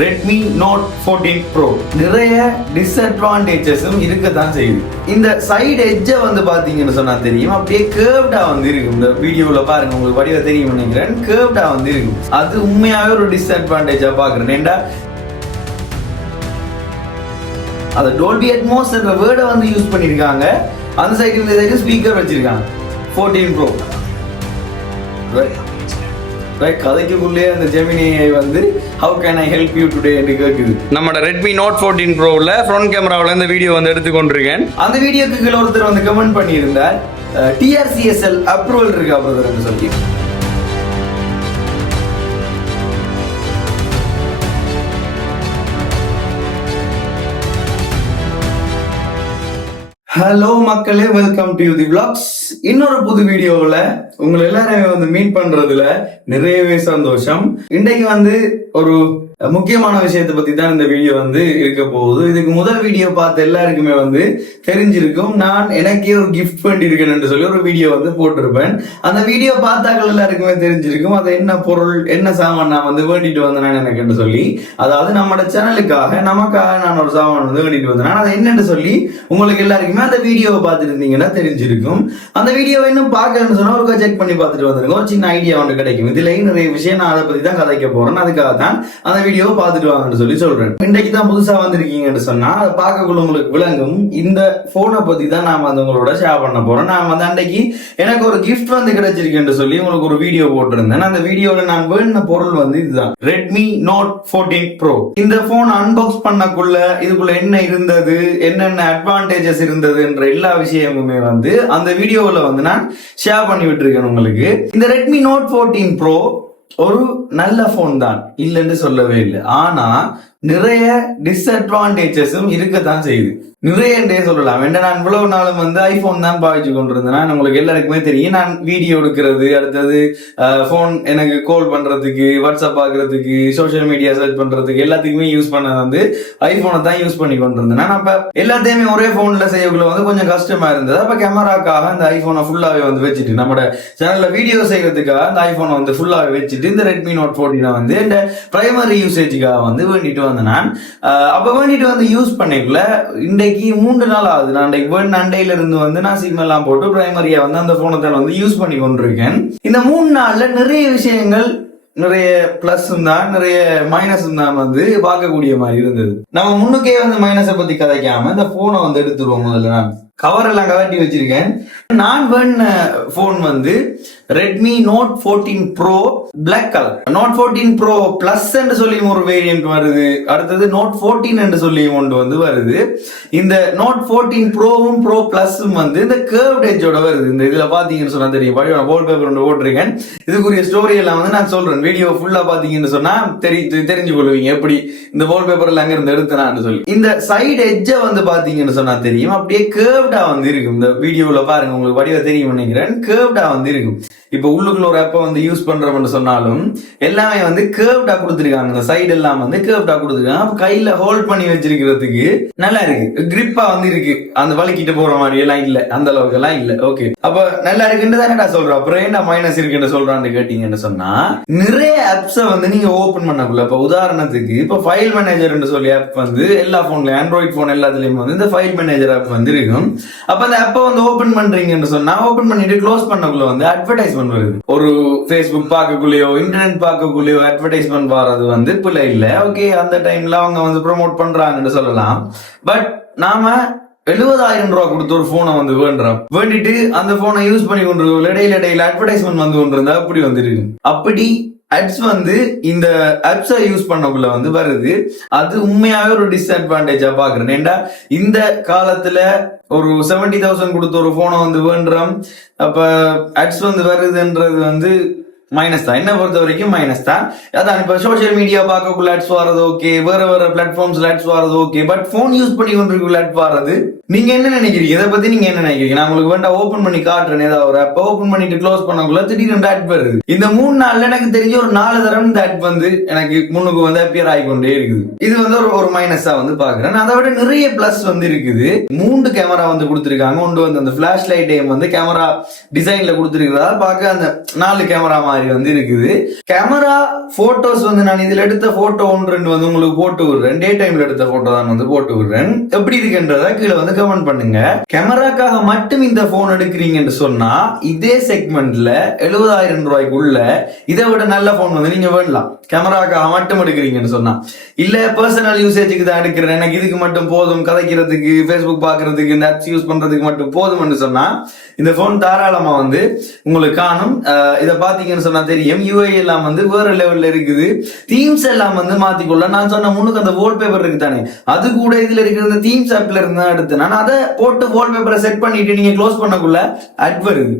Redmi Note 14 Pro நிறைய டிஸ்அட்வான்டேஜஸும் இருக்கத்தான் செய்யுது. இந்த சைடு எட்ஜை வந்து பாத்தீங்கன்னு சொன்னா தெரியும், அப்படியே கேர்வ்டா வந்து இருக்கும். இந்த வீடியோல பாருங்க, உங்களுக்கு வடிவா தெரியும் நினைக்கிறேன், கேர்வ்டா வந்து இருக்கும். அது உண்மையாவே ஒரு டிஸ்அட்வான்டேஜா பாக்குறேன். ஏண்டா அது Dolby Atmos என்ற வேர்டை வந்து யூஸ் பண்ணிருக்காங்க. அந்த சைடு இந்த சைடு ஸ்பீக்கர் வச்சிருக்காங்க 14 Pro. கதைக்குள்ளே அந்த ஜெமினி வந்து how can I help you today என்று கேட்குது. நம்ம Redmi Note 14 Proல ஃப்ரண்ட் கேமராவில் இந்த வீடியோ வந்து எடுத்துக்கொண்டிருக்கேன். அந்த வீடியோக்கு கீழே ஒருத்தர் வந்து கமெண்ட் பண்ணியிருந்தார், TRCSL அப்ரூவல் இருக்கா பிரதர்னு சொல்லி. ஹலோ மக்களே, வெல்கம் டு தி விளாக்ஸ். இன்னொரு புது வீடியோவில் உங்களை எல்லாரையும் வந்து மீட் பண்றதுல நிறையவே சந்தோஷம். இன்றைக்கு வந்து ஒரு முக்கியமான விஷயத்தை பத்தி தான் இந்த வீடியோ வந்து இருக்க போகுது. இதுக்கு முதல் வீடியோ பார்த்த எல்லாருக்குமே வந்து தெரிஞ்சிருக்கும், நான் எனக்கே ஒரு கிஃப்ட் பண்ணிருக்கேன் சொல்லி ஒரு வீடியோ வந்து போட்டிருப்பேன். அந்த வீடியோ பார்த்தாக்கள் எல்லாருக்குமே தெரிஞ்சிருக்கும் அது என்ன பொருள், என்ன சாமான் நான் வந்து வேண்டிட்டு வந்தேன் எனக்கு சொல்லி. அதாவது நம்மளோட சேனலுக்காக நமக்காக நான் ஒரு சாமான் வந்து வேண்டிட்டு வந்தேன். அது என்னன்னு சொல்லி உங்களுக்கு எல்லாருக்குமே அந்த வீடியோவை பார்த்துட்டு இருந்தீங்கன்னா தெரிஞ்சிருக்கும். அந்த வீடியோவை இன்னும் பார்க்கணும்னு சொன்னா ஒரு செக் பண்ணி பார்த்துட்டு வந்துருங்க, ஒரு சின்ன ஐடியா ஒன்று கிடைக்கும். இதுல நிறைய விஷயம் நான் அதை பத்தி தான் கதைக்க போறேன். அதுக்காக தான் அந்த வீடியோ பார்த்துட்டு வாங்கன்னு சொல்லி சொல்றேன். இன்றைக்கு தான் புதுசா வந்திருக்கீங்கன்னு சொன்னா அதை பார்க்கக்குள்ள உங்களுக்கு விளங்கும். இந்த போனை பத்தி தான் நான் வந்து உங்களோட ஷேர் பண்ண போறேன். நான் வந்து அன்றைக்கு எனக்கு ஒரு கிஃப்ட் வந்து கிடைச்சிருக்கேன்னு சொல்லி உங்களுக்கு ஒரு வீடியோ போட்டிருந்தேன். அந்த வீடியோல நான் வேண்டின பொருள் வந்து இதுதான், Redmi Note 14 Pro. இந்த போன் அன்பாக்ஸ் பண்ணக்குள்ள இதுக்குள்ள என்ன இருந்தது, என்னென்ன அட்வான்டேஜஸ் இருந்தது என்ற எல்லா விஷயமுமே வந்து அந்த வீடியோவில் வந்து நான் ஷேர் பண்ணி விட்டுருக்கேன் உங்களுக்கு. இந்த Redmi Note 14 Pro ஒரு நல்ல போன் தான், இல்லைன்னு சொல்லவே இல்லை. ஆனா நிறைய டிஸ்அட்வான்டேஜஸும் இருக்கத்தான் செய்யுது. நிறைய சொல்லலாம். என்ன, நான் இவ்வளவு நாளும் வந்து ஐபோன் தான் பாவிச்சு கொண்டிருந்தேன். உங்களுக்கு எல்லாருக்குமே தெரியும், நான் வீடியோ எடுக்கிறது, அடுத்தது போன் எனக்கு கால் பண்றதுக்கு, வாட்ஸ்அப் பாக்குறதுக்கு, சோசியல் மீடியா சர்ச் பண்றதுக்கு எல்லாத்துக்குமே யூஸ் பண்ண வந்து ஐபோனை தான் யூஸ் பண்ணி கொண்டிருந்தேன். அப்ப எல்லாத்தையுமே ஒரே போன்ல செய்யக்குள்ள வந்து கொஞ்சம் கஷ்டமா இருந்தது. அப்ப கேமராக்காக அந்த ஐபோனை ஃபுல்லாவே வந்து வச்சுட்டு, நம்ம சேனல்ல வீடியோ செய்யறதுக்காக அந்த ஐபோனை வந்து ஃபுல்லாவே வச்சுட்டு இந்த Redmi Note 14 வந்து இந்த பிரைமரி யூசேஜுக்காக வந்து வேண்டிட்டு வந்து நான் அப்ப வேண்டிட்டு வந்து யூஸ் பண்ணிக்கல. இன்றைக்கு 3 நாள் ஆகுது. நான் அண்டையில இருந்து வந்து நான் சிம் எல்லாம் போட்டு பிரைமரியா வந்து அந்த போனை தான் வந்து யூஸ் பண்ணி கொண்டிருக்கேன். இந்த 3 நாள்ல நிறைய விஷயங்கள், நிறைய பிளஸும் தான் நிறைய மைனஸும் தான் வந்து பார்க்கக்கூடிய மாதிரி இருந்தது. நம்ம முன்னுக்கே வந்து மைனஸை பத்தி கதைக்காம இந்த போனை வந்து எடுத்துருவோம். முதல்ல நான் கவர் எல்லாம் கவட்டி வச்சிருக்கேன். நான் வேண போன் வந்து Redmi Note 14 Pro Black Color. Note 14 Pro Plus என்று சொல்லி ஒரு வேரியன்ட் வருது. அடுத்தது Note 14 என்று சொல்லி ஒன்று வந்து வருது. இந்த Note 14 Proவும் Pro Plusம் வந்து இந்த curved edgeோட வருது. இந்த இதுல பாத்தீங்கன்னு சொன்னா தெரியும், வால்பேப்பர் ஒன்று போட்டிருக்கேன். இதுக்குரிய ஸ்டோரி எல்லாம் வந்து நான் சொல்றேன். வீடியோ ஃபுல்லா பாத்தீங்கன்னு சொன்னா தெரிஞ்சு கொள்வீங்க எப்படி இந்த வால்பேப்பர் எல்லாம் அங்க இருந்து எடுத்தனான்னு சொல்லி. இந்த சைடு எட்ஜை வந்து பாத்தீங்கன்னு சொன்னா தெரியும், அப்படியே கேர்வ்டா வந்து இருக்கும். இந்த வீடியோல பாருங்க, உங்களுக்கு வடிவா தெரியும் நினைக்கிறேன், கேர்வ்டா வந்து இருக்கும். இப்ப உள்ளுக்குள்ள ஒரு ஆப்பை வந்து யூஸ் பண்றோம்னு சொன்னாலும் எல்லாமே வந்து கேர்வ்டா கொடுத்துருக்காங்க. இந்த சைடு எல்லாம் வந்து கேர்வ்டா கொடுத்துருக்காங்க. கையில ஹோல்ட் பண்ணி வச்சிருக்கிறதுக்கு நல்லா இருக்கு, கிரிப்பா வந்து இருக்கு. அந்த வலிக்கிட்டு போற மாதிரி எல்லாம் இல்ல, அந்த அளவுக்கு எல்லாம் இல்ல. ஓகே, அப்ப நல்லா இருக்குன்னு தானே சொல்றோம். அப்புறம் என்ன மைனஸ் இருக்குன்னு சொல்றான்னு கேட்டீங்கன்னு சொன்னா, நிறைய ஆப்ஸை வந்து நீங்க ஓபன் பண்ணக்குள்ள, இப்ப உதாரணத்துக்கு இப்ப ஃபைல் மேனேஜர் சொல்லி ஆப் வந்து எல்லா போன்லயும், ஆண்ட்ராய்ட் போன் எல்லாத்துலயும் வந்து இந்த ஃபைல் மேனேஜர் ஆப் வந்து இருக்கும். அப்ப அந்த ஆப்பை வந்து ஓபன் பண்றீங்கன்னு சொன்னா, ஓபன் பண்ணிட்டு க்ளோஸ் பண்ணக்குள்ள வந்து அட்வர்டைஸ்மெண்ட் வருது. ஒரு Facebook பார்க்கக்குள்ளயோ இன்டர்நெட் பார்க்கக்குள்ளயோ அட்வர்டைஸ்மெண்ட் வர்றது வந்து பிள்ளை இல்ல. ஓகே, அந்த டைம்ல அவங்க வந்து ப்ரோமோட் பண்றாங்கன்னு சொல்லலாம். பட் நாம 70,000 ரூபாய் கொடுத்து ஒரு போனை வந்து வேண்டிட்டு அந்த போனை யூஸ் பண்ணி கொண்டிருக்கோம். இடையில அட்வர்டைஸ்மெண்ட் வந்து கொண்டிருந்தா அப்படி வந்துருக்கு. அப்படி அட்ஸ் வந்து இந்த ஆப்ஸை யூஸ் பண்ணக்குள்ள வந்து வருது. அது உண்மையாவே ஒரு டிஸ்அட்வான்டேஜா பாக்குறேன். ஏண்டா இந்த காலத்துல ஒரு 70,000 கொடுத்த ஒரு போனை வந்து வேண்டுறோம். அப்ப அட்ஸ் வந்து வருதுன்றது வந்து மைனஸ் தான். என்ன பொறுத்த வரைக்கும் மைனஸ் தான். அதான் இப்ப சோசியல் மீடியா பார்க்கக்குள்ள அட்ஸ் வர்றது ஓகே, வேற பிளாட்ஃபார்ம்ஸ்ல அட்ஸ் வர்றது ஓகே. பட் போன் யூஸ் பண்ணி கொண்டிருக்குள்ள அட் வர்றது நீங்க என்ன நினைக்கிறீங்க? இதை பத்தி நீங்க என்ன நினைக்கிறீங்க? நான் உங்களுக்கு வேண்டாம் ஓபன் பண்ணி காட்டுறேன். ஏதாவது ஒரு ஆப் ஓபன் பண்ணிட்டு க்ளோஸ் பண்ணக்குள்ள திடீர்னு ஆட் வருது. இந்த 3 நாள்ல எனக்கு தெரிஞ்ச ஒரு 4 தடவை இந்த ஆட் வந்து எனக்கு முன்னுக்கு வந்து அப்பியர் ஆகிக்கொண்டே இருக்குது. இது வந்து ஒரு மைனஸா வந்து பாக்குறேன். அதை விட நிறைய பிளஸ் வந்து இருக்குது. 3 கேமரா வந்து கொடுத்திருக்காங்க. ஒன்று வந்து அந்த பிளாஷ் லைட்டையும் வந்து கேமரா டிசைன்ல கொடுத்திருக்கிறதா பார்க்க அந்த 4 கேமரா மாதிரி வந்து இருக்குது. கேமரா போட்டோஸ் வந்து நான் இதுல எடுத்த போட்டோ 1-2 வந்து உங்களுக்கு போட்டு விடுறேன். டே டைம்ல எடுத்த போட்டோ தான் வந்து போட்டு விடுறேன். எப்படி இருக்குன்றத கீழே வந்து கமெண்ட் பண்ணுங்க. கேமராக்காக மட்டும் இந்த போன் எடுக்கிறீங்கன்னு சொன்னா இதே செக்மெண்ட்ல 70,000 ரூபாய்க்குள்ள இதை விட நல்ல போன் வந்து நீங்க வேணலாம். கேமராக்காக மட்டும் எடுக்கிறீங்கன்னு சொன்னா. இல்ல பர்சனல் யூசேஜுக்கு தான் எடுக்கிறேன், எனக்கு இதுக்கு மட்டும் போதும், கதைக்கிறதுக்கு, ஃபேஸ்புக் பாக்குறதுக்கு, நெட்ஸ் யூஸ் பண்றதுக்கு மட்டும் போதும்னு சொன்னா இந்த போன் தாராளமா வந்து உங்களுக்கு காணும். இதை பாத்தீங்கன்னு சொன்னா தெரியும். யூஐ எல்லாம் வந்து வேற லெவல்ல இருக்குது. தீம்ஸ் எல்லாம் வந்து மாத்திக்கொள்ள நான் சொன்ன முன்னுக்கு அந்த வால்பேப்பர் இருக்கு தானே, அது கூட இதுல இருக்கிற தீம்ஸ் ஆப்ல இருந்தா எடுத்து நான் அதை போட்டு வால்பேப்பரை செட் பண்ணிட்டு நீங்க க்ளோஸ் பண்ணக்குள்ள அட் வருது.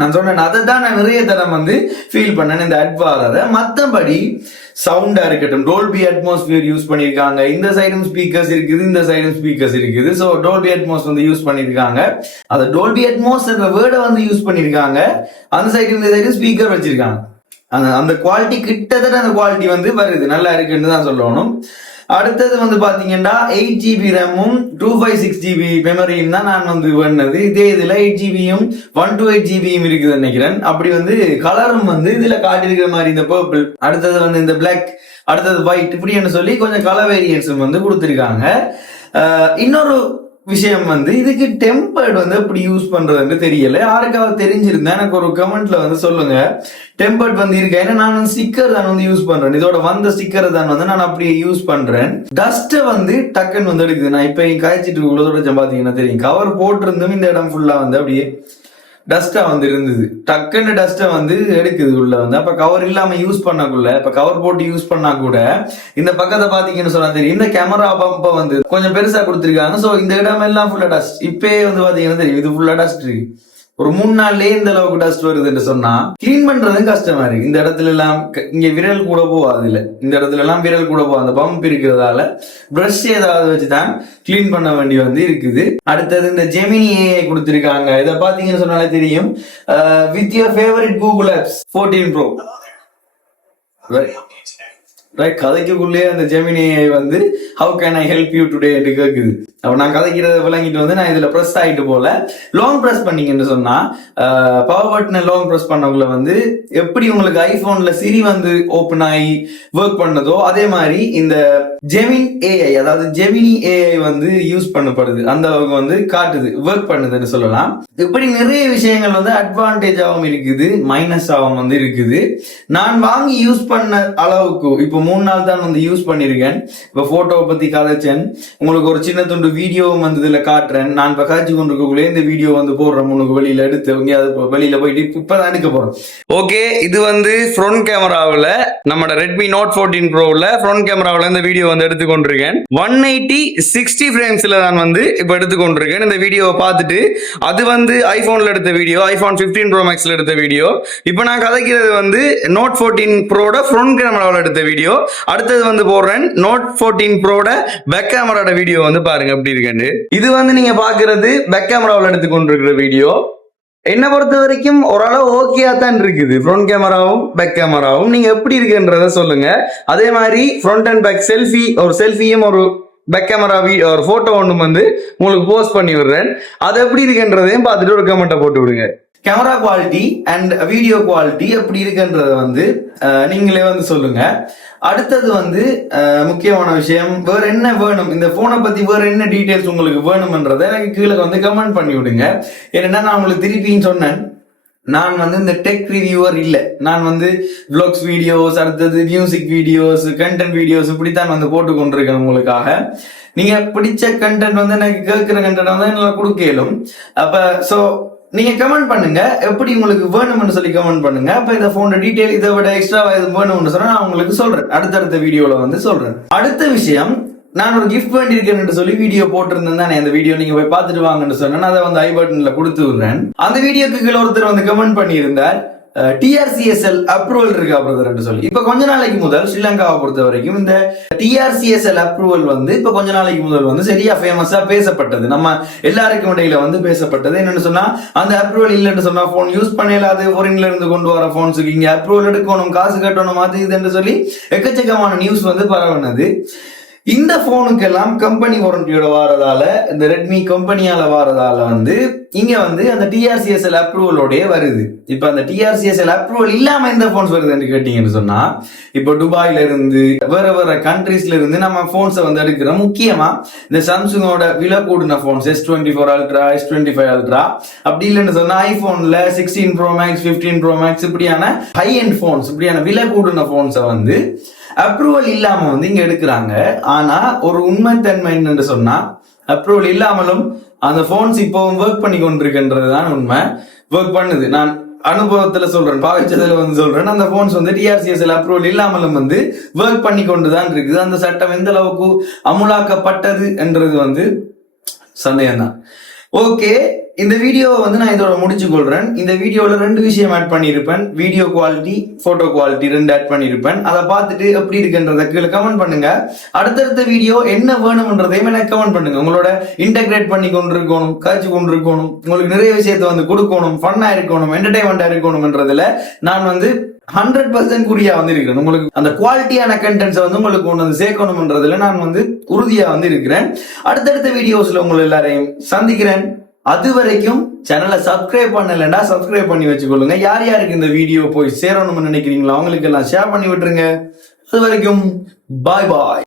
நான் சொன்னேன் அதை தான் நான் நிறைய தரம் வந்து ஃபீல் பண்ணேன் இந்த அட்வால. மற்றபடி சவுண்டா இருக்கட்டும், டோல்பி அட்மாஸ்பியர் யூஸ் பண்ணிருக்காங்க. இந்த சைடும் ஸ்பீக்கர்ஸ் இருக்குது, இந்த சைடும் ஸ்பீக்கர்ஸ் இருக்குது. ஸோ டோல்பி அட்மாஸ் வந்து யூஸ் பண்ணிருக்காங்க. அந்த டோல்பி அட்மாஸ் வேர்டை வந்து யூஸ் பண்ணிருக்காங்க. அந்த சைடு இந்த சைடு ஸ்பீக்கர் வச்சிருக்காங்க. அந்த குவாலிட்டி கிட்டத்தட்ட அந்த குவாலிட்டி வந்து வருது, நல்லா இருக்குன்னு தான் சொல்லணும். அடுத்தது வந்து பாத்தீங்கன்னா 8GB ரேமும் 256GB மெமரியும் தான் நான் வந்து வேணது. இதே இதுல 8GBயும் 128GBயும் இருக்குது நினைக்கிறேன். அப்படி வந்து கலரும் வந்து இதுல காட்டிருக்கிற மாதிரி இந்த பர்பிள், அடுத்தது வந்து இந்த பிளாக், அடுத்தது ஒயிட், இப்படி என்ன சொல்லி கொஞ்சம் கலர் வேரியன்ஸும் வந்து கொடுத்துருக்காங்க. இன்னொரு விஷயம் வந்து இதுக்கு டெம்பர்ட் வந்து எப்படி யூஸ் பண்றதுன்னு தெரியல. யாருக்காவது தெரிஞ்சிருந்தா எனக்கு ஒரு கமெண்ட்ல வந்து சொல்லுங்க. டெம்பர்ட் வந்து இருக்கு. ஏன்னா நான் ஸ்டிக்கர் தான் வந்து யூஸ் பண்றேன். இதோட வந்த ஸ்டிக்கர் தான் வந்து நான் அப்படியே யூஸ் பண்றேன். டஸ்ட் வந்து டக்குன்னு வந்து எடுக்குது. நான் இப்ப காய்ச்சிட்டு உள்ளதோட பாத்தீங்கன்னா தெரியும், கவர் போட்டிருந்தும் இந்த இடம் ஃபுல்லா வந்து அப்படியே டஸ்டா வந்து இருந்தது. டக்குன்னு டஸ்ட்டை வந்து எடுக்குது உள்ள வந்து. அப்ப கவர் இல்லாம யூஸ் பண்ணக்குள்ள, இப்ப கவர் போட்டு யூஸ் பண்ணா கூட இந்த பக்கத்தை பாத்தீங்கன்னு சொன்னா தெரியும், இந்த கேமரா பம்ப வந்து கொஞ்சம் பெருசா கொடுத்துருக்காங்க. சோ இந்த இடம் எல்லாம் ஃபுல்லா டஸ்ட். இப்பே வந்து பாத்தீங்கன்னா தெரியும், இது ஃபுல்லா டஸ்ட் இருக்கு. ஒரு 3 நாள்லயே இந்த அளவுக்கு டஸ்ட் வருதுன்னு சொன்னா கிளீன் பண்றதும் கஷ்டமா இருக்கு. இந்த இடத்துல எல்லாம் இங்க விரல் கூட போகாது, இல்ல இந்த இடத்துல எல்லாம் விரல் கூட போகாது. அந்த பம்ப் இருக்கிறதால பிரஷ் ஏதாவது வச்சுதான் கிளீன் பண்ண வேண்டி வந்து இருக்குது. அடுத்தது இந்த ஜெமினி ஏஐ கொடுத்திருக்காங்க. இதை பாத்தீங்கன்னு சொன்னாலே தெரியும், with your favourite Google apps 14 Pro. கதைக்குள்ளே அந்த ஜெமினி வந்து how can I help you today என்று கேட்குது. அப்ப நான் கதைக்கிறத விளங்கிட்டு வந்து நான் இதுல ப்ரெஸ் ஆயிட்டு போல லாங் ப்ரெஸ் பண்ணீங்கன்னு சொன்னா பவர் பட்டனை லாங் ப்ரெஸ் பண்ணக்குள்ள வந்து எப்படி உங்களுக்கு ஐபோன்ல சிரி வந்து ஓப்பன் ஆகி ஒர்க் பண்ணதோ அதே மாதிரி இந்த ஜெமினி ஏஐ, அதாவது ஜெமினி ஏஐ வந்து யூஸ் பண்ணப்படுது. அந்த அளவுக்கு வந்து காட்டுது, ஒர்க் பண்ணுதுன்னு சொல்லலாம். இப்படி நிறைய விஷயங்கள் வந்து அட்வான்டேஜாகவும் இருக்குது, மைனஸாகவும் வந்து இருக்குது. நான் வாங்கி யூஸ் பண்ண அளவுக்கு இப்போ 3 நாள் தான் வந்து யூஸ் பண்ணிருக்கேன். இப்ப போட்டோவை பத்தி கதைச்சேன், உங்களுக்கு ஒரு சின்ன துண்டு வீடியோவும் வந்து இதுல காட்டுறேன். நான் இப்ப காய்ச்சி கொண்டிருக்கக்குள்ளே இந்த வீடியோ வந்து போடுறேன். முன்னுக்கு வெளியில எடுத்து வெளியில போயிட்டு இப்பதான் எடுக்க போறோம். ஓகே, இது வந்து ஃப்ரண்ட் கேமராவில் நம்ம ரெட்மி நோட் 14 ப்ரோவில் ஃப்ரண்ட் கேமராவில் இந்த வீடியோ வந்து எடுத்துக்கொண்டிருக்கேன். 180/60 ஃப்ரேம்ஸ்ல நான் வந்து இப்ப எடுத்துக்கொண்டிருக்கேன். இந்த வீடியோவை பார்த்துட்டு அது வந்து ஐபோன்ல எடுத்த வீடியோ, ஐபோன் 15 Pro Maxல எடுத்த வீடியோ. இப்ப நான் கதைக்கிறது வந்து நோட் 14 ப்ரோட ஃப்ரண்ட் கேமராவில் எடுத்த வீடியோ. அடுத்தது வந்து போடுறேன் நோட் 14 ப்ரோட பேக் கேமராட வீடியோ வந்து பாருங்க எப்படி இருக்கு. இது வந்து நீங்க பாக்குறது பேக் கேமராவில் எடுத்துக்கொண்டிருக்கிற வீடியோ. என்ன பொறுத்த வரைக்கும் ஓரளவு ஓகேயா தான் இருக்குது. ஃப்ரண்ட் கேமராவும் பேக் கேமராவும் நீங்க எப்படி இருக்குன்றத சொல்லுங்க. அதே மாதிரி ஃப்ரண்ட் அண்ட் பேக் செல்ஃபி, ஒரு செல்ஃபியும் ஒரு பேக் கேமரா ஒரு போட்டோ ஒன்று வந்து உங்களுக்கு போஸ்ட் பண்ணி விடுறேன். அது எப்படி இருக்குன்றதையும் பார்த்துட்டு ஒரு கமெண்ட்டை போட்டு விடுங்க. Camera quality and video quality எப்படி இருக்குன்றத வந்து நீங்களே வந்து சொல்லுங்க. அடுத்தது வந்து முக்கியமான விஷயம், வேற என்ன வேணும், இந்த போனை பத்தி வேற என்ன டீடைல்ஸ் உங்களுக்கு வேணும்ன்றதை எனக்கு கீழே வந்து கமெண்ட் பண்ணி விடுங்க. ஏன்னா நான் உங்களுக்கு திருப்பியும் சொன்னேன், நான் வந்து இந்த டெக் ரிவ்யூவர் இல்ல. நான் வந்து விளாக்ஸ் வீடியோஸ், அடுத்தது மியூசிக் வீடியோஸ், கண்டென்ட் வீடியோஸ் இப்படித்தான் வந்து போட்டு கொண்டிருக்கேன் உங்களுக்காக. நீங்க பிடிச்ச கண்டென்ட் வந்து எனக்கு கேட்கிற கண்டென்ட் வந்து என்னால கொடுக்க இயலும். அப்ப சோ நீங்க கமெண்ட் பண்ணுங்க, எப்படி உங்களுக்கு வேணும்னு சொல்லி கமெண்ட் பண்ணுங்க. அப்ப இந்த போன் டீடைல் இதை விட எக்ஸ்ட்ரா வேணும்னு சொன்னா நான் உங்களுக்கு சொல்றேன், அடுத்தடுத்த வீடியோல வந்து சொல்றேன். அடுத்த விஷயம், நான் ஒரு கிஃப்ட் வேண்டியிருக்கேன்னு சொல்லி வீடியோ போட்டிருந்தேன் தானே, அந்த வீடியோ நீங்க போய் பார்த்துட்டு வாங்கன்னு சொன்னேன். அதை வந்து ஐ பட்டன்ல கொடுத்து விடுறேன். அந்த வீடியோக்கு கீழே ஒருத்தர் வந்து கமெண்ட் பண்ணியிருந்தார், டிஆர்சிஎஸ்எல் அப்ரூவல் இருக்கா பிரதர் சொல்லி இப்ப கொஞ்ச நாளைக்கு முதல் ஸ்ரீலங்காவை பொறுத்த வரைக்கும் இந்த டிஆர்சிஎஸ்எல் அப்ரூவல் வந்து இப்ப கொஞ்ச நாளைக்கு முதல் வந்து சரியா ஃபேமஸா பேசப்பட்டது. நம்ம எல்லாருக்கும் இடையில வந்து பேசப்பட்டது என்னன்னு சொன்னா, அந்த அப்ரூவல் இல்லைன்னு சொன்னா போன் யூஸ் பண்ணலாது, ஃபாரின்ல இருந்து கொண்டு வர போன்ஸுக்கு இங்க அப்ரூவல் எடுக்கணும், காசு கட்டணும், அது இதுன்னு சொல்லி எக்கச்சக்கமான நியூஸ் வந்து பரவுனது. இந்த போனுக்கெல்லாம் கம்பெனி வாரண்டியோட வாரதால, இந்த ரெட்மி கம்பெனியால வாரதால வந்து இங்க வந்து அந்த டிஆர்சிஎஸ்எல் அப்ரூவலோடய வருது. இப்ப அந்த டிஆர்சிஎஸ்எல் அப்ரூவல் இல்லாம எந்த போன்ஸ் வருதுன்னு கேட்டீங்கன்னு சொன்னா, இப்ப துபாயில இருந்து வேற வேற கண்ட்ரீஸ்ல இருந்து நம்ம போன்ஸை வந்து எடுக்கிறோம். முக்கியமா இந்த சாம்சங்கோட விலை கூடின bones S24 ultra, S25 ultra, அப்படி இல்லைன்னு சொன்னா ஐபோன்ல 16 ப்ரோ மேக்ஸ், 15 ப்ரோ மேக்ஸ் இப்படியான ஹை எண்ட் போன்ஸ், இப்படியான விலை கூடின போன்ஸை வந்து அப்ரூவல் இல்லாம வந்து இங்க எடுக்கிறாங்க. ஆனா ஒரு உண்மைத்தன்மை என்னன்னு சொன்னா, அப்ரூவல் இல்லாமலும் அந்த போன்ஸ் இப்போ ஒர்க் பண்ணி கொண்டிருக்கின்றதுதான் உண்மை. ஒர்க் பண்ணுது. நான் அனுபவத்துல சொல்றேன், பாவிச்சதுல வந்து சொல்றேன். அந்த போன்ஸ் வந்து டிஆர்சிஎஸ்எல் அப்ரூவல் இல்லாமலும் வந்து ஒர்க் பண்ணி கொண்டுதான் இருக்குது. அந்த சட்டம் எந்த அளவுக்கு அமுலாக்கப்பட்டது என்றது வந்து சந்தேகம் தான். ஓகே, இந்த வீடியோவை வந்து நான் இதோட முடிச்சு கொள்றேன். இந்த வீடியோல 2 விஷயம் ஆட் பண்ணியிருப்பேன். Video quality, photo quality 2 add பண்ணியிருப்பேன். அதை பார்த்துட்டு எப்படி இருக்குன்றத கீழே கமெண்ட் பண்ணுங்க. அடுத்தடுத்த வீடியோ என்ன வேணும்ன்றதையும் எனக்கு கமெண்ட் பண்ணுங்க. உங்களோட இன்டெகிரேட் பண்ணி கொண்டிருக்கணும், காய்ச்சி கொண்டிருக்கணும், உங்களுக்கு நிறைய விஷயத்தை வந்து கொடுக்கணும், ஃபன்னா இருக்கணும், என்டர்டைன்மெண்டா இருக்கணும்ன்றதுல நான் வந்து 100% குறியா வந்து இருக்கிறேன். உங்களுக்கு அந்த குவாலிட்டியான கண்டென்ட்ஸ் வந்து உங்களுக்கு கொண்டு வந்து சேர்க்கணும்ன்றதுல நான் வந்து உறுதியா வந்து இருக்கிறேன். அடுத்தடுத்த வீடியோஸ்ல உங்களை எல்லாரையும் சந்திக்கிறேன். அது வரைக்கும் சேனலை சப்ஸ்கிரைப் பண்ணலன்னா சப்ஸ்கிரைப் பண்ணி வச்சுக்கொள்ளுங்க. யார் யாருக்கு இந்த வீடியோ போய் சேரணும்னு நினைக்கிறீங்களோ அவங்களுக்கு எல்லாம் ஷேர் பண்ணி விட்டுருங்க. அது வரைக்கும் பாய் பாய்.